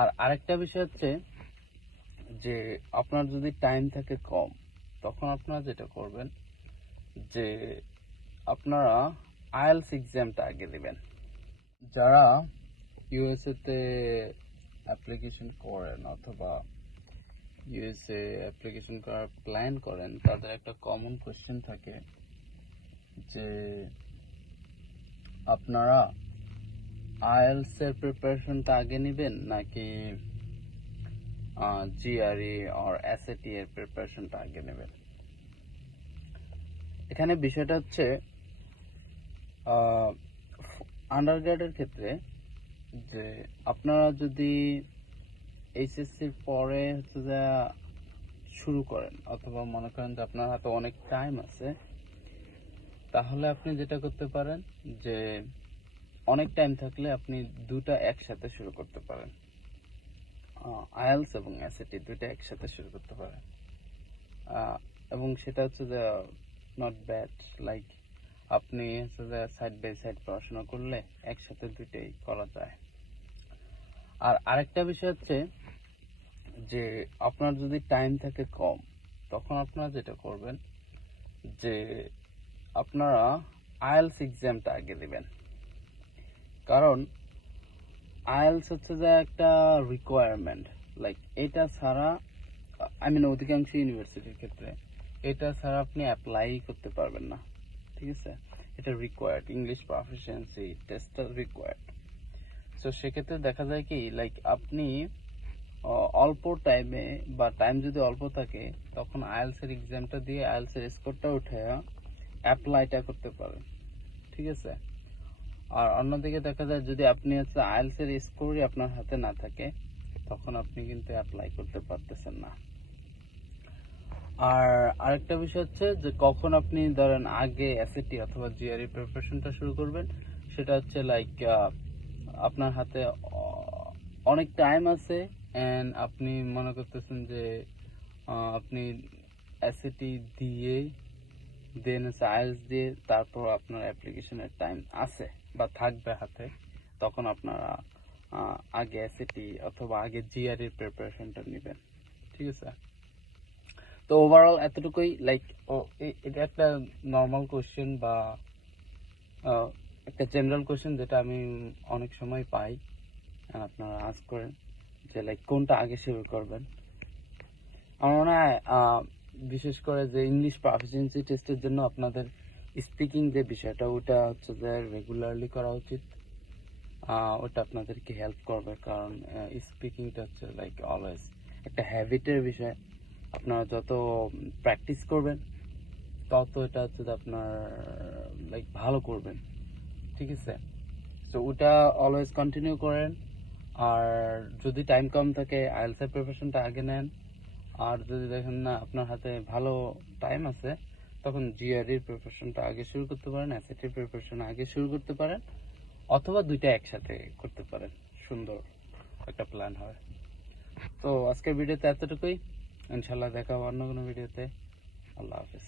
আর আরেকটা বিষয় হচ্ছে যে আপনার যদি টাইম থাকে কম, তখন আপনারা যেটা করবেন যে আপনারা আইএলটিএস এক্সামটা আগে দিবেন। যারা ইউএসএ তে অ্যাপ্লিকেশন করেন অথবা ইউএসএ অ্যাপ্লিকেশন করার প্ল্যান করেন, তাদের একটা কমন কোশ্চেন থাকে যে আপনারা আইএলটিএস এর প্রিপারেশনটা আগে নেবেন নাকি জিআরই আর এসএটি এর প্রিপারেশনটা আগে নেবেন। এখানে বিষয়টা হচ্ছে আন্ডারগ্রেডের ক্ষেত্রে যে আপনারা যদি এইচএসসির পরে হচ্ছে যে শুরু করেন অথবা মনে করেন যে আপনার হাতে অনেক টাইম আছে, তাহলে আপনি যেটা করতে পারেন যে অনেক টাইম থাকলে আপনি দুটা একসাথে শুরু করতে পারেন, আইএলটিএস এবং এসএটি দুইটা একসাথে শুরু করতে পারেন। এবং সেটা হচ্ছে যে নট ব্যাড, লাইক আপনি হচ্ছে যে সাইড বাই সাইড পড়াশোনা করলে একসাথে দুইটাই করা যায়। আর আরেকটা বিষয় হচ্ছে যে আপনার যদি টাইম থাকে কম, তখন আপনারা যেটা করবেন যে আপনারা আইএলটিএস এক্সামটা আগে দিবেন। কারণ আইএলটিএস হচ্ছে যে একটা রিকোয়ারমেন্ট, লাইক এটা ছাড়া অধিকাংশ ইউনিভার্সিটির ক্ষেত্রে এটা ছাড়া আপনি অ্যাপ্লাই করতে পারবেন না। ঠিক আছে, এটা রিকোয়ার্ড, ইংলিশ প্রফিসিয়েন্সি টেস্টটা রিকোয়ার্ড। সো সেক্ষেত্রে দেখা যায় কি, লাইক আপনি অল্প টাইমে বা টাইম যদি অল্প থাকে, তখন আইএলটিএস এর এক্সামটা দিয়ে আইএলটিএস এর স্কোরটা উঠে অ্যাপ্লাইটা করতে পারেন। ঠিক আছে, আর অন্যদিকে দেখা যায় যদি আপনি হচ্ছে আইএলটিএস এর স্কোরই আপনার হাতে না থাকে, তখন আপনি কিন্তু অ্যাপ্লাই করতে পারতেছেন না। আর আরেকটা বিষয় হচ্ছে যে কখন আপনি ধরেন আগে এসএটি অথবা জিআরই প্রিপারেশনটা শুরু করবেন, সেটা হচ্ছে লাইক আপনার হাতে অনেক টাইম আছে এন্ড আপনি মনে করতেছেন যে আপনি এসএটি দিয়ে দেন আইএলটিএস দিয়ে তারপর আপনার অ্যাপ্লিকেশনের টাইম আছে বা থাকবে হাতে, তখন আপনারা আগে এসএটি অথবা আগে জিআরই প্রিপারেশনটা নেবেন। ঠিক আছে, তো ওভারঅল এতটুকুই, লাইক এটা একটা নর্মাল কোশ্চেন বা একটা জেনারেল কোশ্চেন যেটা আমি অনেক সময় পাই, আপনারা আজ করেন যে লাইক কোনটা আগে শুরু করবেন। আমার মনে হয় বিশেষ করে যে ইংলিশ প্রফিসিয়েন্সি টেস্টের জন্য আপনাদের স্পিকিং যে বিষয়টা, ওটা হচ্ছে যে রেগুলারলি করা উচিত। ওটা আপনাদেরকে হেল্প করবে, কারণ স্পিকিংটা হচ্ছে লাইক অলওয়েজ একটা হ্যাবিটের বিষয়। আপনারা যত প্র্যাকটিস করবেন তত এটা হচ্ছে যে আপনার লাইক ভালো করবেন। ঠিক আছে, তো ওটা অলওয়েজ কন্টিনিউ করেন। আর যদি টাইম কম থাকে আইএলটিএস এর প্রিপারেশনটা আগে নেন। আর যদি দেখেন না আপনার হাতে ভালো টাইম আছে, তখন জিআরইর প্রিপারেশনটা আগে শুরু করতে পারেন, এসএটির প্রিপারেশন আগে শুরু করতে পারেন, অথবা দুইটা একসাথে করতে পারেন। সুন্দর একটা প্ল্যান হয়। তো আজকের ভিডিওতে এতটুকুই, ইনশাল্লাহ দেখা হবে অন্য কোনো ভিডিওতে। আল্লাহ হাফিজ।